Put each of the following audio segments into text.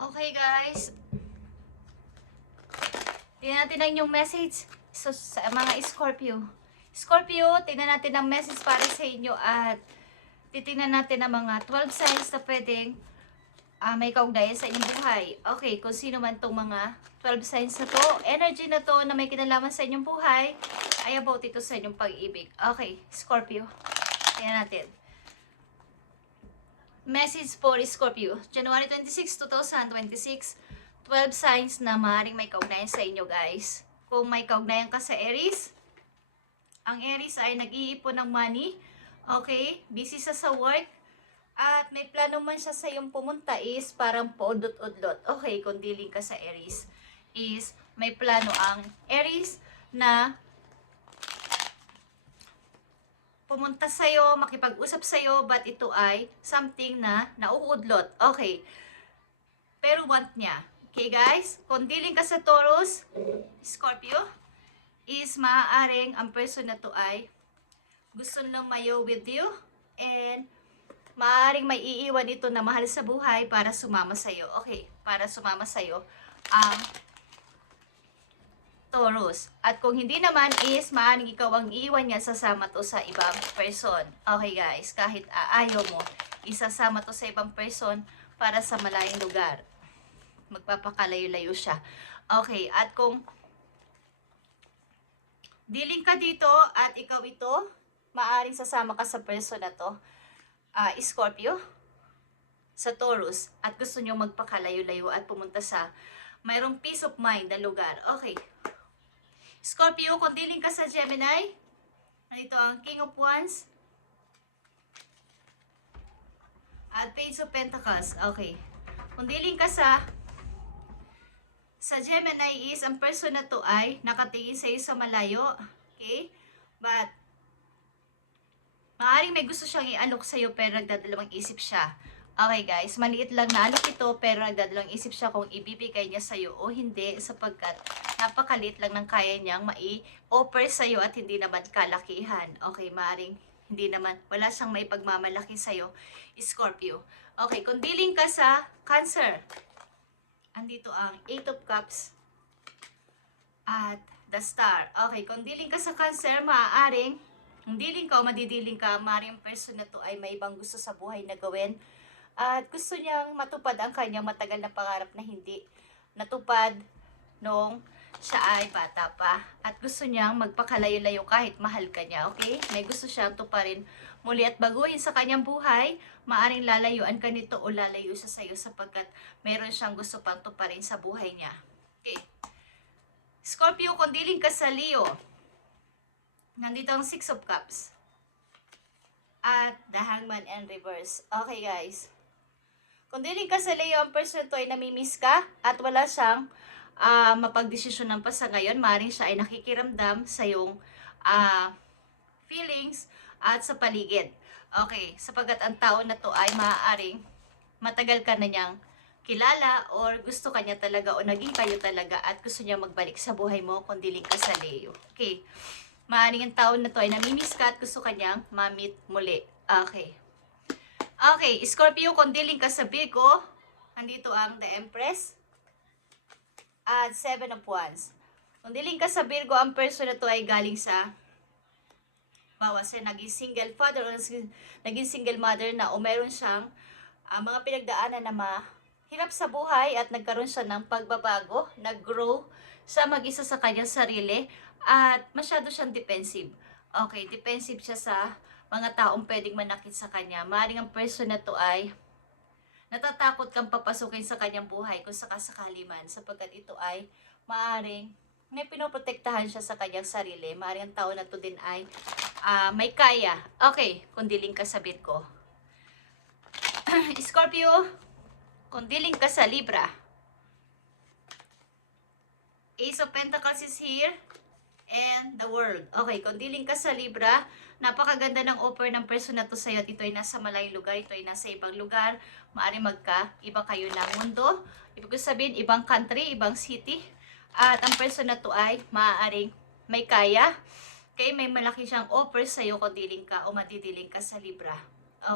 Okay guys, tingnan natin ang yung message sa mga Scorpio. Scorpio, tingnan natin ang message para sa inyo at titingnan natin ang mga 12 signs na pwedeng may kaugnayan sa inyong buhay. Okay, kung sino man tong mga 12 signs na to, energy na to na may kinalaman sa inyong buhay, ay about ito sa inyong pag-ibig. Okay, Scorpio, tingnan natin. Message for Scorpio, January 26, 2026, 12 signs na maaaring may kaugnayan sa inyo guys. Kung may kaugnayan ka sa Aries, ang Aries ay nag-iipon ng money, okay, busy sa work, at may plano man siya sa iyong pumunta is parang paudot-udlot. Okay, kung dealing ka sa Aries, is may plano ang Aries na pumunta sa'yo, makipag-usap sa'yo, but ito ay something na nauudlot. Okay. Pero want niya. Okay guys? Kung dealing ka sa Taurus, Scorpio, is maaaring ang person na to ay gusto lang mayo with you, and maaaring may iiwan ito na mahal sa buhay para sumama sa'yo. Okay, para sumama sa'yo ang Taurus. At kung hindi naman is maaaring ikaw ang iiwan niya, sasama to sa ibang person. Okay guys, kahit ayaw mo, isasama to sa ibang person para sa malayong lugar. Magpapakalayo-layo siya. Okay, at kung dealing ka dito at ikaw ito, maaaring sasama ka sa person na to, Scorpio, sa Taurus, at gusto nyo magpakalayo-layo at pumunta sa mayroong peace of mind na lugar. Okay. Scorpio, kung dealing ka sa Gemini, ito ang King of Wands at Page of Pentacles. Okay. Kung dealing ka sa Gemini is ang person na to ay nakatingin sa iyo sa malayo. Okay? But maaaring may gusto siyang i-alok sa iyo pero nagdadalawang isip siya. Okay guys, maliit lang na alok ito pero nagdadalawang isip siya kung ibibigay niya sa iyo o hindi, sapagkat napakaliit lang ng kaya niyang mai-offer sa iyo at hindi naman kalakihan. Okay, maaaring hindi naman, wala siyang may pagmamalaki sa iyo, Scorpio. Okay, kung dealing ka sa Cancer, andito ang 8 of Cups at the Star. Okay, kung dealing ka sa Cancer, maaaring kung dealing ka o madidiling ka, maaaring person na to ay may ibang gusto sa buhay na gawin at gusto niyang matupad ang kanyang matagal na pangarap na hindi natupad nung siya ay bata pa, at gusto niyang magpakalayo-layo kahit mahal ka niya. Okay? May gusto siyang tuparin muli at baguhin sa kanyang buhay. Maaring lalayuan ka nito o lalayo siya sa iyo sapagkat meron siyang gusto pang tuparin sa buhay niya. Okay. Scorpio, kung dealing ka sa Leo, nandito ang 6 of Cups at the Hangman and Reverse. Okay guys. Kung dealing ka sa Leo, ang person to ay namimiss ka at wala siyang mapagdesisyonan pa sa ngayon. Maaaring siya ay nakikiramdam sa iyong feelings at sa paligid. Okay, sapagkat ang tao na to ay maaaring matagal ka na niyang kilala or gusto ka niya talaga o naging kayo talaga at gusto niya magbalik sa buhay mo kung dealing ka sa Leo. Okay, maaaring ang tao na to ay namimiss ka at gusto ka niyang ma-meet muli. Okay. Okay, Scorpio, kung dealing ka sa Virgo, andito ang The Empress at 7 of Wands. Kung dealing ka sa Virgo, ang person na to ay galing sa naging single father o naging single mother na o meron siyang mga pinagdaanan na mahirap sa buhay at nagkaroon siya ng pagbabago, nag-grow sa mag-isa sa kanyang sarili at masyado siyang defensive. Okay, defensive siya sa mga taong pwedeng manakit sa kanya. Maaaring ang person na to ay natatakot kang papasukin sa kanyang buhay kung sakasakali man, sapagkat ito ay maaaring may pinoprotektahan siya sa kanyang sarili. Maaaring ang tao na to din ay may kaya. Okay, kung dealing ka sa Virgo. Scorpio, kung dealing ka sa Libra, Ace of Pentacles is here and the World. Okay, kung dealing ka sa Libra, napakaganda ng offer ng person na to sa'yo at ito ay nasa malayong lugar, ito ay nasa ibang lugar, maaaring iba kayo ng mundo, ibig sabihin ibang country, ibang city, at ang person na to ay maaaring may kaya, okay, may malaki siyang offer sa'yo kung dealing ka o madidiling ka sa Libra.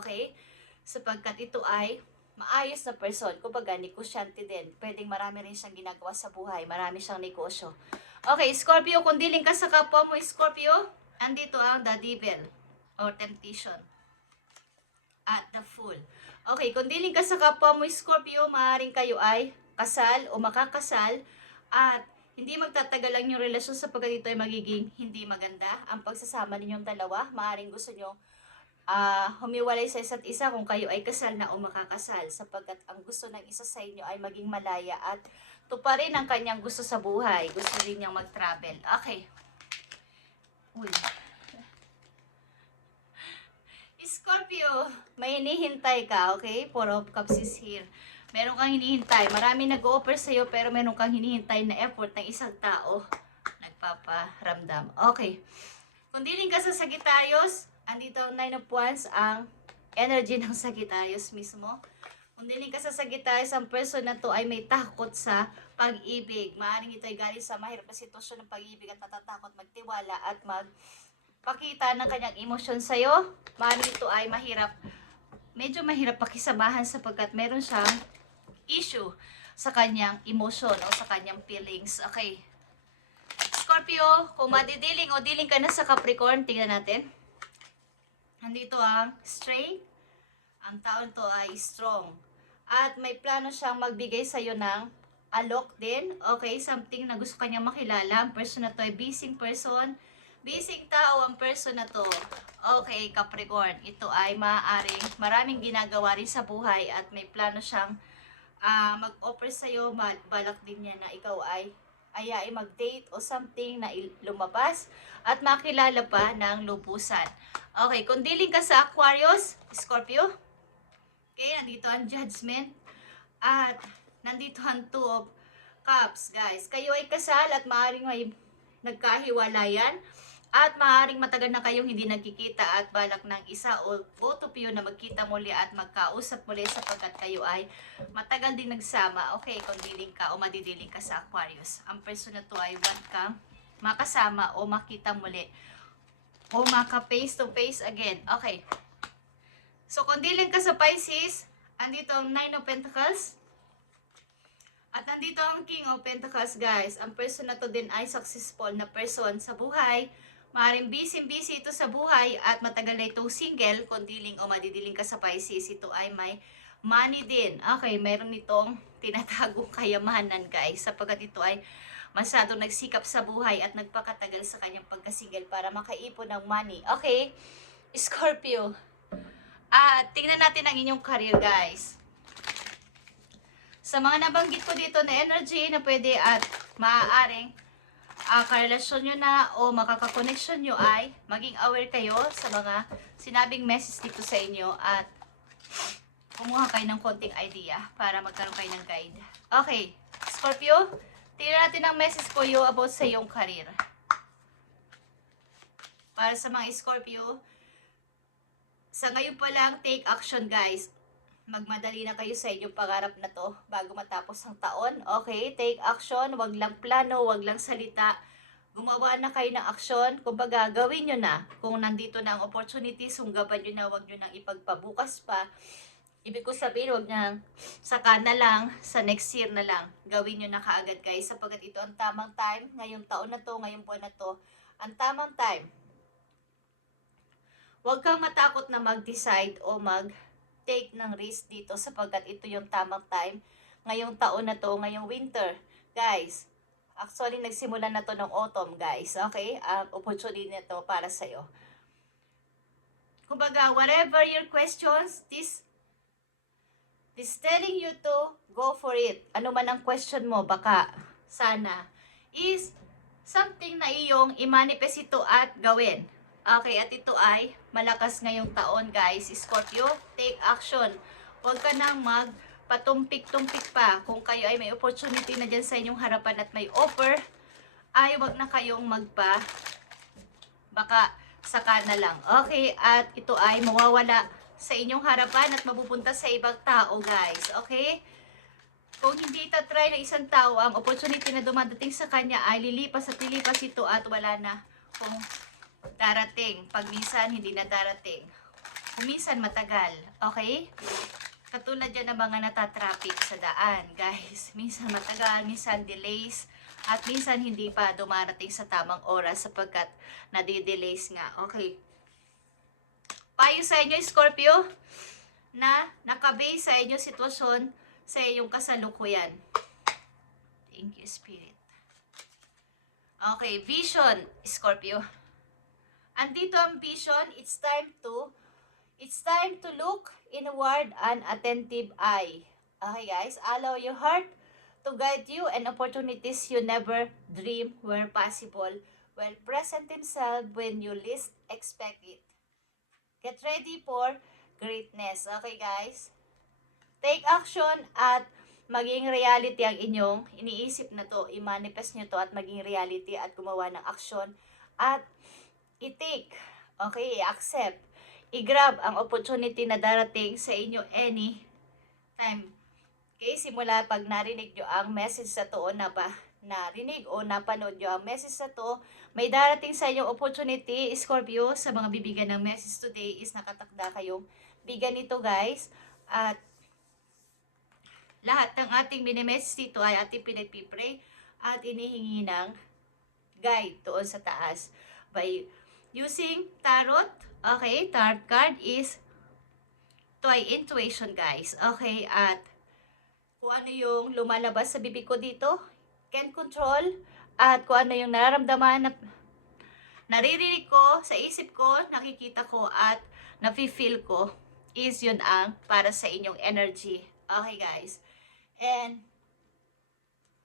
Okay, sapagkat ito ay maayos na person. Kumbaga, negosyante din. Pwedeng marami rin siyang ginagawa sa buhay. Marami siyang negosyo. Okay, Scorpio, kung diling ka sa kapwa mo, Scorpio, andito ang the devil or temptation at the fool. Okay, kung diling ka sa kapwa mo, Scorpio, maaaring kayo ay kasal o makakasal at hindi magtatagal lang yung relasyon sapagkat ito ay magiging hindi maganda. Ang pagsasama ninyong dalawa, maaaring gusto nyo humiwalay sa isa't isa kung kayo ay kasal na o makakasal sapagkat ang gusto ng isa sa inyo ay maging malaya at tuparin ang kanyang gusto sa buhay. Gusto rin niyang mag-travel. Okay. Uy. Scorpio, may hinihintay ka, okay? Four of Cups is here. Meron kang hinihintay. Marami nag-o-offer sa'yo pero meron kang hinihintay na effort ng isang tao. Nagpaparamdam. Okay. Kung diling ka sa Sagittarius, andito ang 9 of Wands, ang energy ng Sagittarius mismo. Kung diling ka sa Sagittarius, ang person na to ay may takot sa pag-ibig. Maaaring ito ay galing sa mahirap na sitwasyon ng pag-ibig at natatakot magtiwala at magpakita ng kanyang emosyon sa'yo. Maaaring ito ay medyo mahirap pakisamahan sapagkat meron siyang issue sa kanyang emosyon o sa kanyang feelings. Okay. Scorpio, kung madidiling o diling ka na sa Capricorn, tingnan natin. Nandito ang strength. Ang taon to ay strong. At may plano siyang magbigay sa'yo ng alok din. Okay, something na gusto kanyang makilala. Ang person na to ay busy person. Busy tao ang person na to. Okay, Capricorn. Ito ay maaaring maraming ginagawa rin sa buhay at may plano siyang mag-offer sa'yo. Balak din niya na ikaw ay ayain mag-date o something na lumabas at makilala pa ng lubusan. Okay, kung diling ka sa Aquarius, Scorpio, okay, nandito ang Judgment at nandito ang 2 of Cups, guys. Kayo ay kasal at maaaring may nagkahiwalayan at maaaring matagal na kayong hindi nagkikita at balak ng isa o both of you na magkita muli at magkausap muli sapagkat kayo ay matagal din nagsama. Okay, kung diling ka o madidiling ka sa Aquarius, ang person na to ay want kang makasama o makita muli o maka face to face again. Okay. So, kung diling ka sa Pisces, andito ang 9 of Pentacles. At andito ang King of Pentacles, guys. Ang person na to din ay successful na person sa buhay. Maaaring busy ito sa buhay at matagal na itong single. Kung diling o madidiling ka sa Pisces, ito ay may money din. Okay, meron itong tinatagong kayamanan, guys. Sapagkat ito ay masyadong nagsikap sa buhay at nagpakatagal sa kanyang pagkasingle para makaipon ng money. Okay, Scorpio. Tingnan natin ang inyong career, guys. Sa mga nabanggit ko dito na energy na pwede at maaaring karelasyon nyo na o makakakoneksyon nyo ay maging aware kayo sa mga sinabing message dito sa inyo at kumuha kayo ng konting idea para magkaroon kayo ng guide. Okay, Scorpio, tingnan natin ang message ko you about sa iyong career. Para sa mga Scorpio, sa ngayon pa lang, take action, guys. Magmadali na kayo sa inyong pangarap na to bago matapos ang taon. Okay, take action. Wag lang plano, wag lang salita. Gumawa na kayo ng action. Kumbaga, gawin nyo na. Kung nandito na ang opportunity, sunggaban nyo na, wag nyo nang ipagpabukas pa. Ibig ko sabihin, wag na saka na lang, sa next year na lang. Gawin nyo na kaagad, guys. Sapagkat ito ang tamang time. Ngayong taon na to, ngayong buwan na to. Ang tamang time. Huwag kang matakot na mag-decide o mag-take ng risk dito sapagkat ito yung tamang time. Ngayong taon na to, ngayong winter. Guys, actually nagsimula na to ng autumn, guys. Okay? Ang opportunity na to para sa'yo. Kumbaga, whatever your questions, this telling you to go for it. Ano man ang question mo, baka, sana, is something na iyong i-manifest ito at gawin. Okay, at ito ay malakas ngayong taon, guys. Scorpio, take action. Huwag ka nang magpatumpik-tumpik pa. Kung kayo ay may opportunity na dyan sa inyong harapan at may offer, ay huwag na kayong baka saka na lang. Okay, at ito ay mawawala sa inyong harapan at mapupunta sa ibang tao, guys. Okay? Kung hindi itatry ng isang tao, ang opportunity na dumadating sa kanya ay lilipas at lilipas ito at wala na kung darating. Pag minsan, hindi na darating. Kung minsan, matagal. Okay? Katulad yan ng mga natatraffic sa daan, guys. Minsan matagal, minsan delays, at minsan hindi pa dumarating sa tamang oras sapagkat nadidelays nga. Okay. Payo sa inyo, Scorpio, na nakabase sa inyong sitwasyon sa iyong kasalukuyan. Thank you, Spirit. Okay, vision, Scorpio. Andito ang vision, it's time to look inward an attentive eye. Okay guys, allow your heart to guide you and opportunities you never dream were possible will present themselves when you least expect it. Get ready for greatness. Okay guys? Take action at maging reality ang inyong iniisip na to. I-manifest nyo to at maging reality at gumawa ng aksyon at i-take. Okay, i-accept. I-grab ang opportunity na darating sa inyo any time. Okay, simula pag narinig nyo ang message sa to o narinig o napanood nyo ang message sa to, may darating sa inyong opportunity, Scorpio, sa mga bibigyan ng message today is nakatakda kayong bigyan nito guys. At lahat ng ating minimessage dito ay ating pinagpipray at inihingi ng guide doon sa taas by using tarot. Okay, tarot card is intuition guys. Okay, at kung ano yung lumalabas sa bibig ko dito, can control, at kung ano yung nararamdaman na naririnig ko, sa isip ko, nakikita ko, at nafe-feel ko, is yun ang para sa inyong energy. Okay guys. And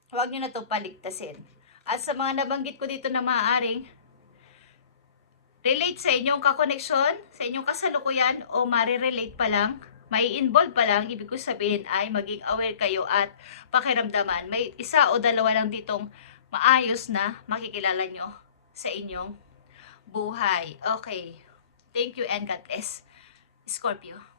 huwag nyo na ito paligtasin. At sa mga nabanggit ko dito na maaaring relate sa inyong kakoneksyon, sa inyong kasalukuyan, o marirelate pa lang, may involve pa lang, ibig ko sabihin ay maging aware kayo at pakiramdaman. May isa o dalawa lang ditong maayos na makikilala nyo sa inyong buhay. Okay. Thank you and God bless, Scorpio.